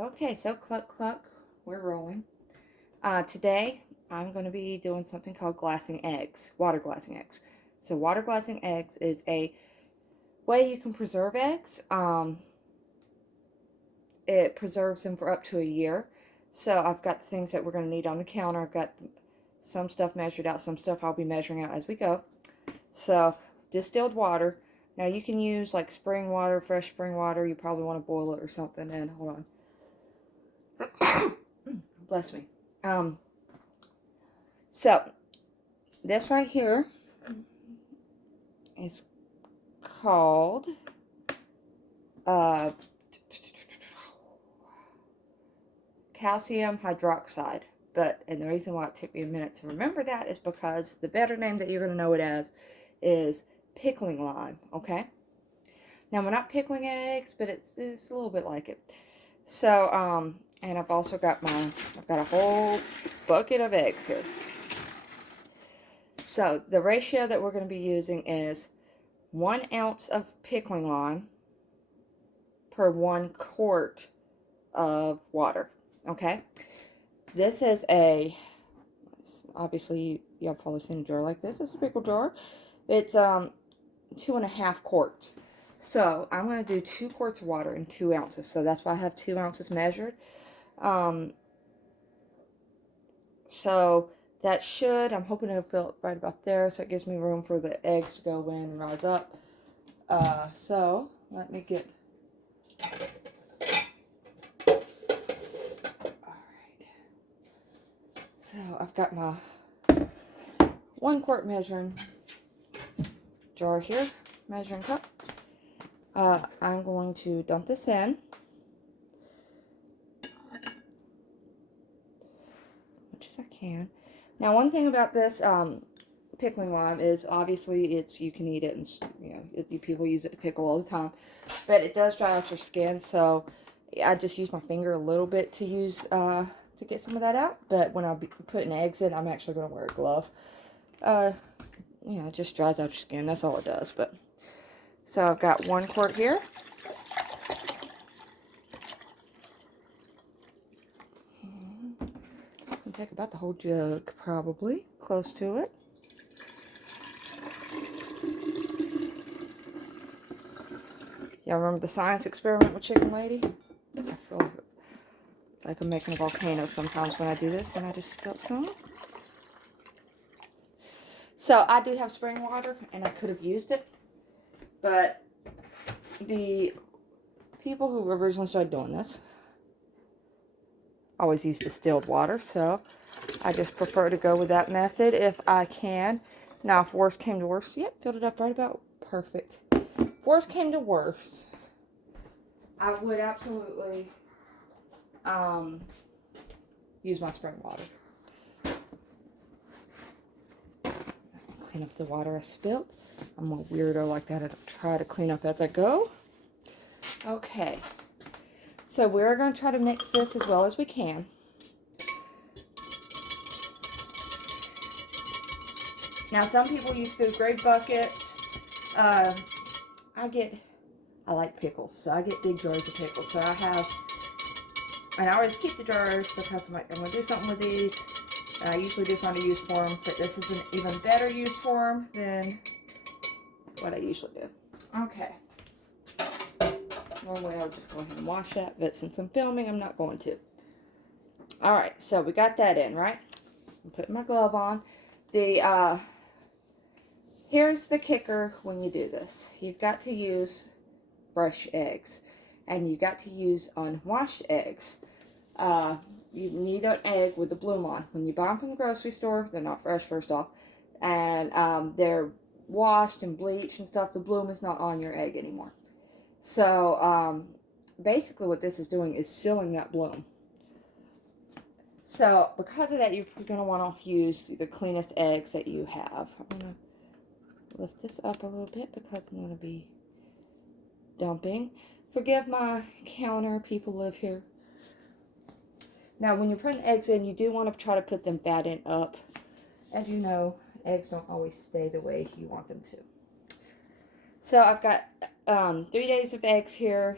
Okay, so cluck cluck, we're rolling. Today I'm going to be doing something called glassing eggs, water glassing eggs. So water glassing eggs is a way you can preserve eggs. It preserves them for up to a year. So I've got the things that we're going to need on the counter. I've got some stuff measured out, some stuff I'll be measuring out as we go. So distilled water. Now you can use like spring water, fresh spring water. You probably want to boil it or something. And hold on. Bless me. So this right here is called uh, calcium hydroxide. And the reason why it took me a minute to remember that is because the better name that you're going to know it as is pickling lime, okay? Now, we're not pickling eggs, but it's a little bit like it. So, and I've also got I've got a whole bucket of eggs here. So, the ratio that we're going to be using is 1 ounce of pickling lime per 1 quart of water, okay? This is obviously you've probably seen a jar like this. This is a pickle jar. It's 2.5 quarts. So I'm going to do 2 quarts of water in 2 ounces. So that's why I have 2 ounces measured. So that I'm hoping it'll fill right about there. So it gives me room for the eggs to go in and rise up. So let me get... So I've got my 1 quart measuring jar here, measuring cup. I'm going to dump this in. Much as I can. Now, one thing about this pickling lime is obviously you can eat it, and people use it to pickle all the time, but it does dry out your skin. So I just use my finger a little bit to get some of that out. But when I be putting eggs in, I'm actually going to wear a glove. It just dries out your skin. That's all it does. But so I've got 1 quart here. It's going to take about the whole jug, probably. Close to it. Y'all remember the science experiment with Chicken Lady? I feel like I'm making a volcano sometimes when I do this, and I just spilled some. So I do have spring water, and I could have used it, but the people who originally started doing this always use distilled water, so I just prefer to go with that method if I can. Now, if worst came to worst, yep, filled it up right about perfect. If worst came to worst, I would absolutely use my spring water. Clean up the water I spilled. I'm a weirdo like that. I try to clean up as I go. Okay. So we're going to try to mix this as well as we can. Now, some people use food grade buckets. I like pickles, so I get big jars of pickles. So and I always keep the jars because I'm like, I'm going to do something with these. And I usually do find a use for them, but this is an even better use for them than what I usually do. Okay. Normally I would just go ahead and wash that, but since I'm filming, I'm not going to. Alright, so we got that in, right? I'm putting my glove on. Here's the kicker when you do this. You've got to use fresh eggs, and you've got to use unwashed eggs. You need an egg with the bloom on. When you buy them from the grocery store, they're not fresh, first off, and they're washed and bleached and stuff. The bloom is not on your egg anymore. So basically what this is doing is sealing that bloom. So because of that, you're going to want to use the cleanest eggs that you have. I'm going to lift this up a little bit because I'm going to be dumping. Forgive my counter, people live here. Now, when you're putting eggs in, you do want to try to put them fattened up. As you know, eggs don't always stay the way you want them to. So I've got 3 days of eggs here.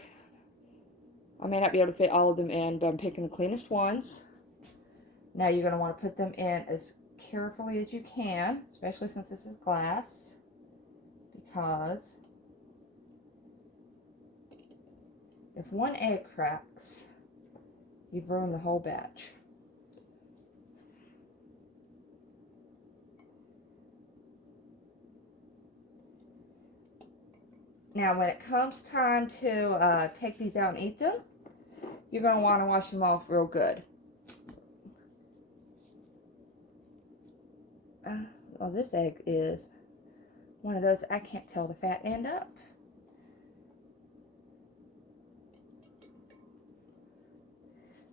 I may not be able to fit all of them in, but I'm picking the cleanest ones. Now you're going to want to put them in as carefully as you can, especially since this is glass, because if one egg cracks, you've ruined the whole batch. Now when it comes time to take these out and eat them, you're going to want to wash them off real good. Well, this egg is one of those I can't tell the fat end up.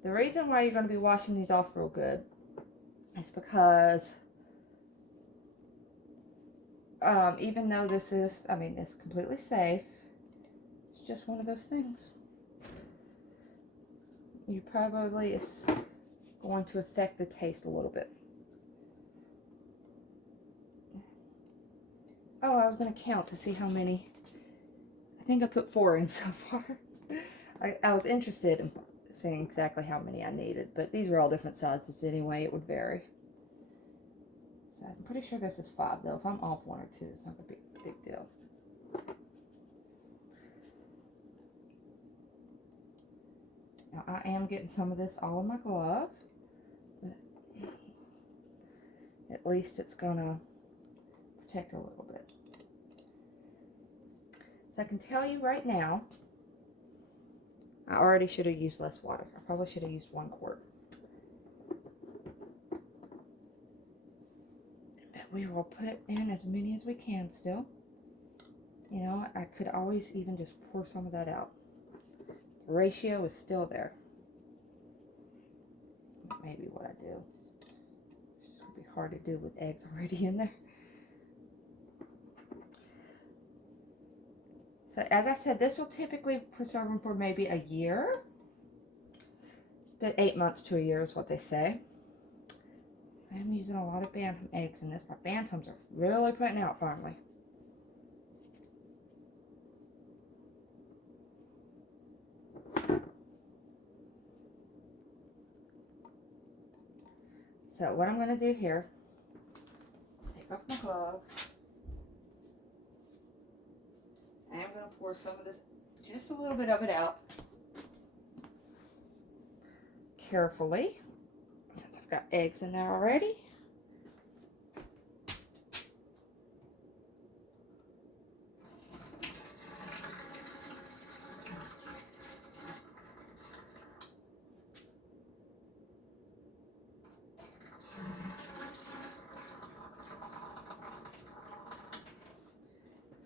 The reason why you're going to be washing these off real good is because even though this is, it's completely safe, it's just one of those things. You probably is going to affect the taste a little bit. Oh, I was going to count to see how many. I think I put 4 in so far. I was interested in seeing exactly how many I needed, but these were all different sizes anyway. It would vary. So I'm pretty sure this is 5 though. If I'm off 1 or 2, it's not going to be a big deal. Now I am getting some of this all in my glove, but at least it's going to protect a little bit. So I can tell you right now, I already should have used less water. I probably should have used 1 quart. But we will put in as many as we can still. You know, I could always even just pour some of that out. The ratio is still there. Maybe what I do. It's just going to be hard to do with eggs already in there. So as I said, this will typically preserve them for maybe a year. But 8 months to a year is what they say. I am using a lot of bantam eggs in this. My bantams are really putting out finally. So what I'm going to do here, take off my glove. I am going to pour some of this, just a little bit of it out. Carefully, since I've got eggs in there already.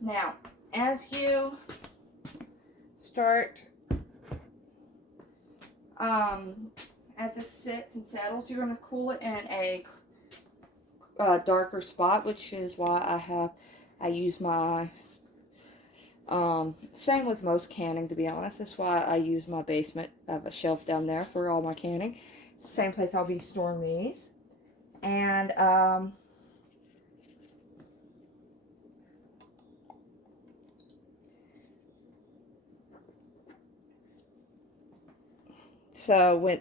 Now, as you start, as it sits and settles, you're going to cool it in a darker spot, which is why I use my, same with most canning, to be honest. That's why I use my basement. I have a shelf down there for all my canning. It's the same place I'll be storing these. And, so with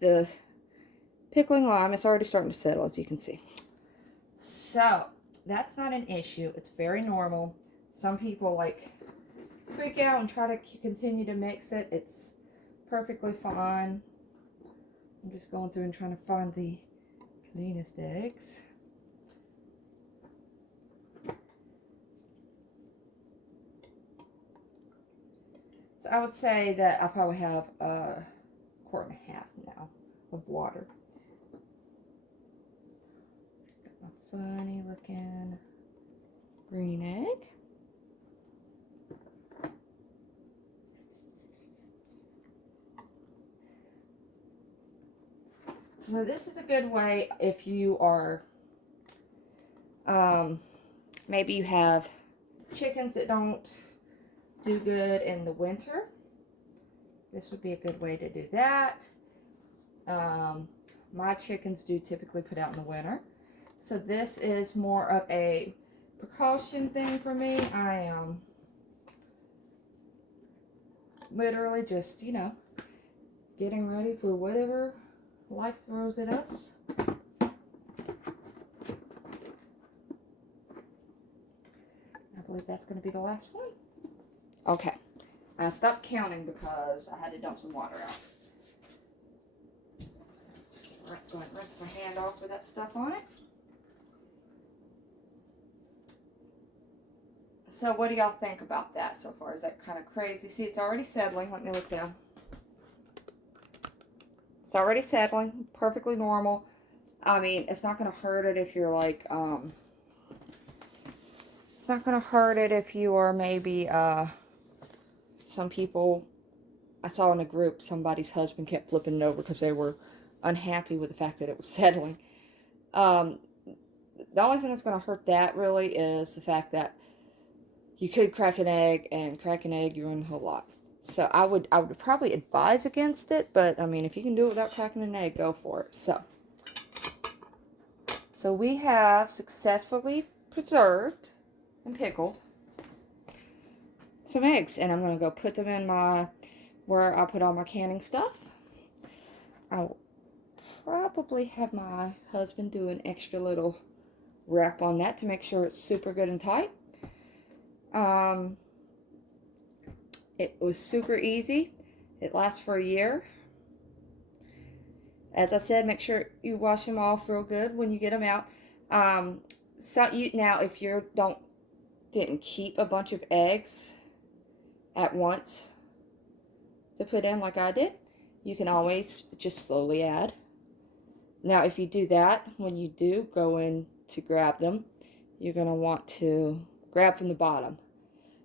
the pickling lime, it's already starting to settle, as you can see. So that's not an issue. It's very normal. Some people like freak out and try to continue to mix it. It's perfectly fine. I'm just going through and trying to find the cleanest eggs. So I would say that I probably have a quart and a half now of water. Got my funny looking green egg. So this is a good way if you are, maybe you have chickens that don't do good in the winter. This would be a good way to do that. My chickens do typically put out in the winter. So this is more of a precaution thing for me. I am literally just, you know, getting ready for whatever life throws at us. I believe that's going to be the last one. Okay. I stopped counting because I had to dump some water out. Go ahead and rinse my hand off with that stuff on it. So what do y'all think about that so far? Is that kind of crazy? See, it's already settling. Let me look down. It's already settling. Perfectly normal. I mean, it's not going to hurt it if you're like, it's not going to hurt it if you are maybe, some people, I saw in a group, somebody's husband kept flipping it over because they were unhappy with the fact that it was settling. The only thing that's going to hurt that really is the fact that you could crack an egg, and crack an egg, you ruin the whole lot. So I would probably advise against it, but I mean, if you can do it without cracking an egg, go for it. So we have successfully preserved and pickled some eggs, and I'm going to go put them in where I put all my canning stuff. I'll probably have my husband do an extra little wrap on that to make sure it's super good and tight. It was super easy. It lasts for a year. As I said, make sure you wash them off real good when you get them out. Now, if you didn't keep a bunch of eggs at once to put in like I did, you can always just slowly add. Now, if you do that, when you do go in to grab them, you're going to want to grab from the bottom.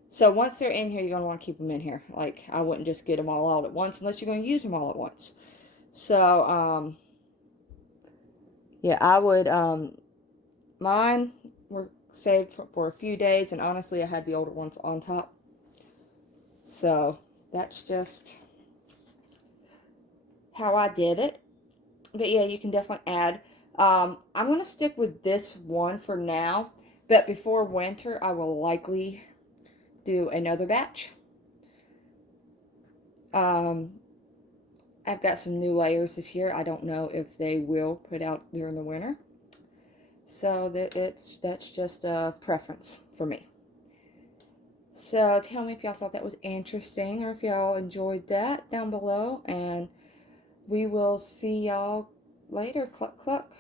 So once they're in here, you're going to want to keep them in here. Like, I wouldn't just get them all out at once unless you're going to use them all at once. So, yeah, I would, mine were saved for a few days, and honestly, I had the older ones on top. So, that's just how I did it. But yeah, you can definitely add. I'm going to stick with this one for now, but before winter, I will likely do another batch. I've got some new layers this year. I don't know if they will put out during the winter. So that's just a preference for me. So tell me if y'all thought that was interesting or if y'all enjoyed that down below. And we will see y'all later. Cluck, cluck.